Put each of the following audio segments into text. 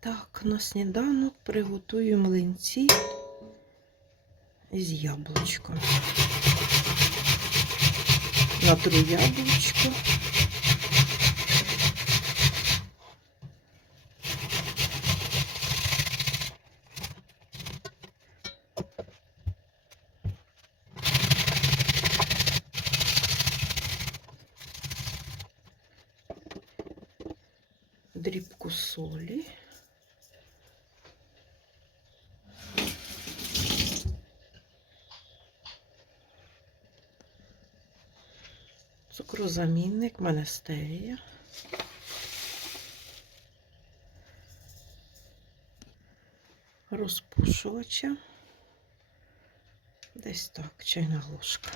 Так, на сніданок приготую млинці з яблучком. Натру яблучко. Дрібку солі. Цукрозамінник, манастерія Розпушувача. Десь так, чайна ложка.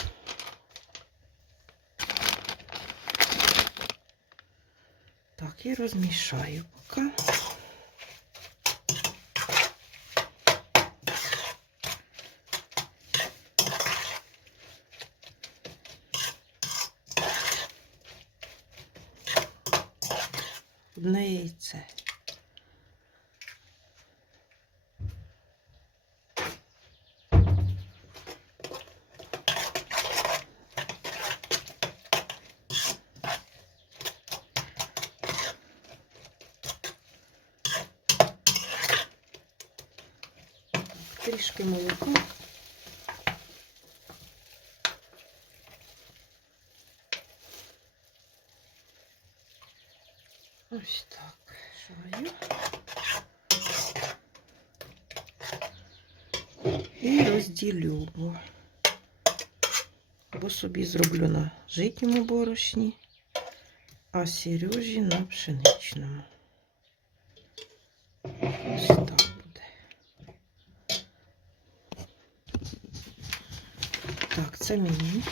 Так, і розмішаю поки. Одне яйце. Трішки молока. розділю, бо, бо собі зроблю на житньому борошні, а Сережі на пшеничному. Ось так буде. Так, це мені.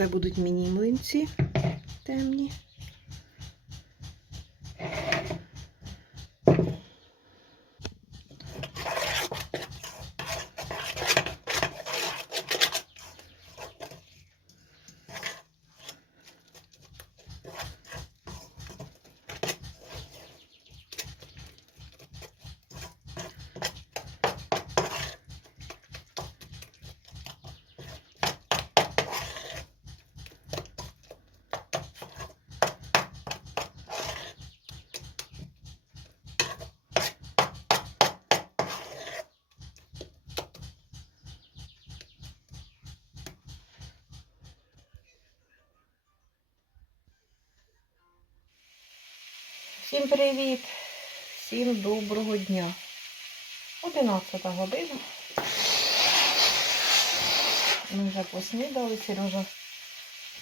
Це будуть міні-млинці темні. Всім привіт! Всім доброго дня. 11 година. Ми вже поснідали, Сережа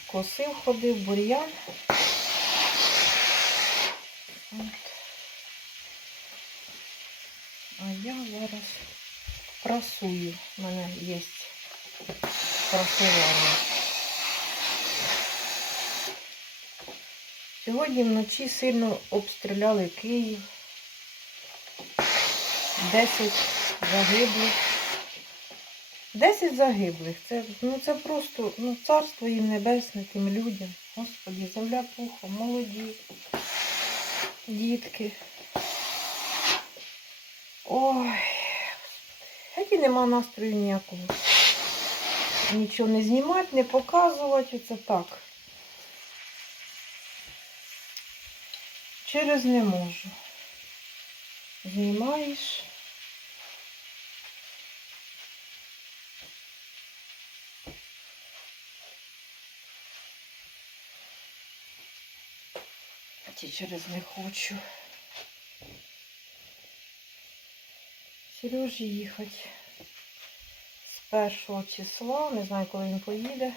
косив, ходив, бур'ян. А я зараз прасую. У мене є прасування. Сьогодні вночі сильно обстріляли Київ. 10 загиблих. 10 загиблих. Це, ну, це просто ну, царство їм небесне тим людям. Господі, земля пухом, молоді, дітки. Ой, геть і нема настрою ніякого. Нічого не знімати, не показувати. Оце так. Через не можу. Знімаєш. Ті через не хочу. Сережі їхати першого числа. Не знаю, коли він поїде.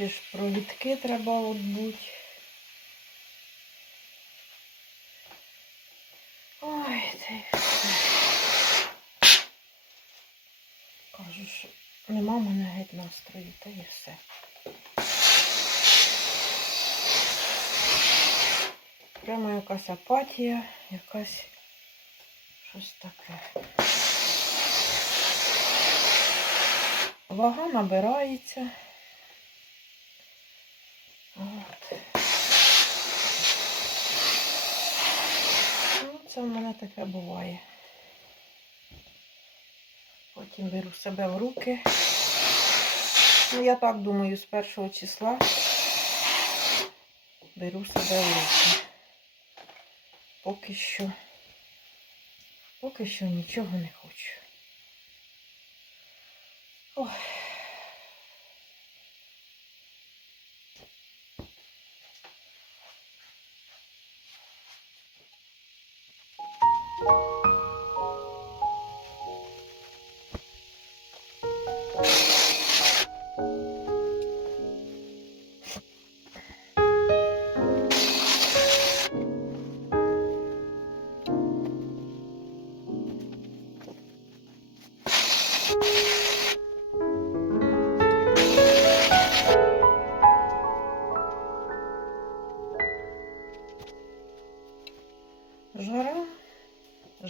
Ще ж провідки треба отбути. Ой, ти. Кажу, що нема мене геть настрою, та і все. Прямо якась апатія, якась щось таке. Вага набирається. От. Ну, це в мене таке буває. Потім беру себе в руки. Ну, я так думаю, з першого числа беру себе в руки. Поки що, поки що нічого не хочу. Ой. Жара,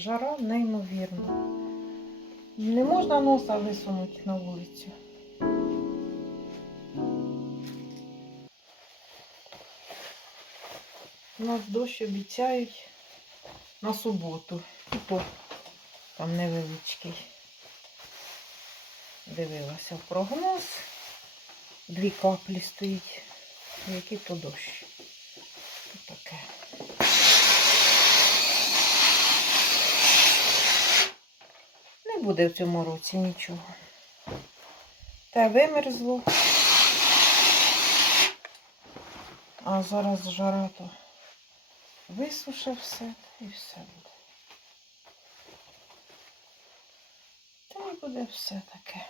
жара неймовірна. Не можна носа висунути на вулицю. У нас дощ обіцяють на суботу. І то там невеличкий. Дивилася прогноз. Дві каплі стоїть. Який то дощ. Тут таке. Не буде в цьому році нічого. Те вимерзло. А зараз жара то висушив все і все буде. Та й буде все таке.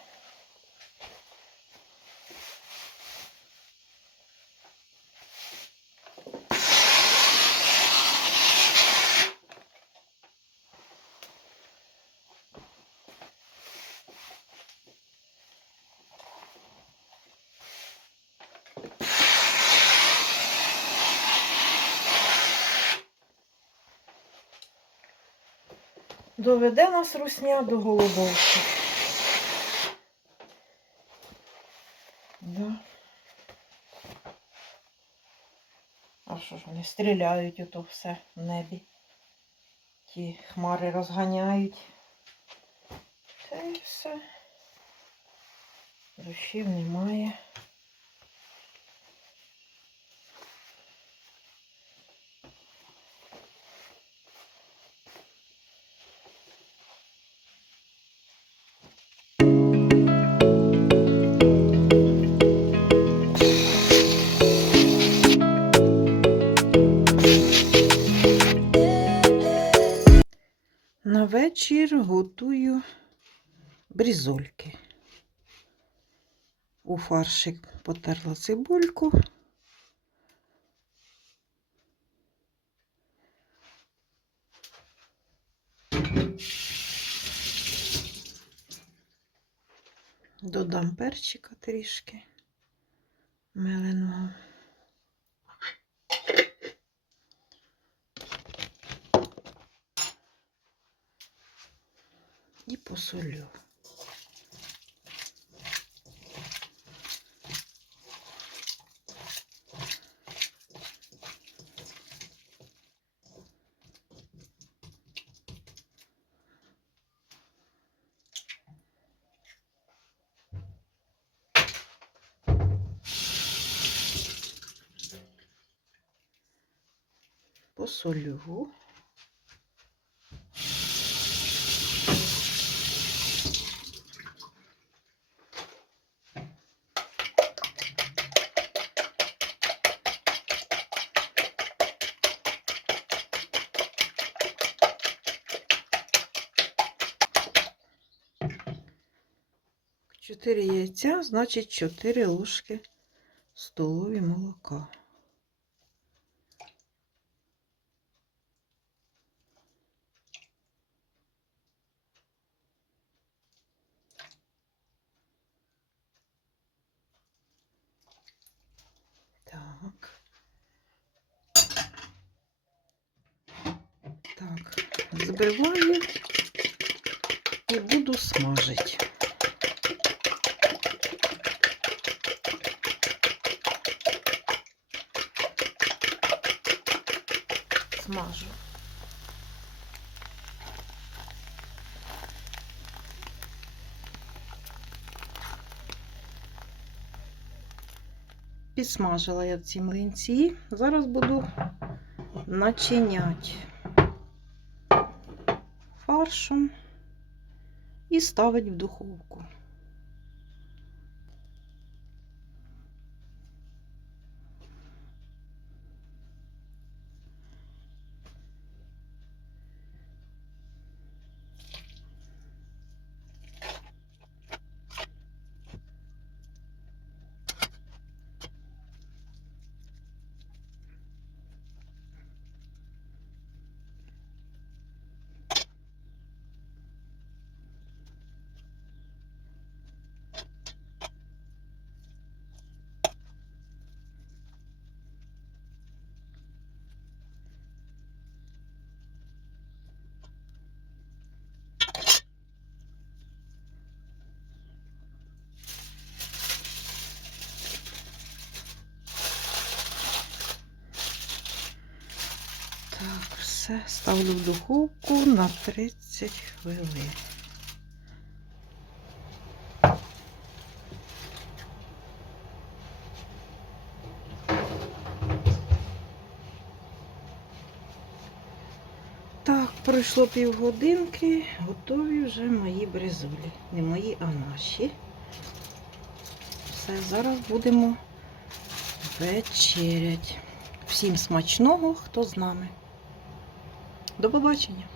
Доведе нас русня до голодовки. Да. А що ж вони стріляють ото все в небі. Ті хмари розганяють. Та і все. Дощів немає. Вечір готую брізольки. У фаршик потерла цибульку. Додам перчика трішки меленого. і посолю. Посолю. 4 яйця, значить 4 ложки столові молока. Так. Так, збиваю і буду смажити. Смажу. Підсмажила я ці млинці. Зараз буду начиняти фаршем і ставити в духовку. Так, все ставлю в духовку на 30 хвилин. Так, пройшло півгодинки, готові вже мої бризулі. Не мої, а наші. Все, зараз будемо вечерять. Всім смачного, хто з нами. До побачення!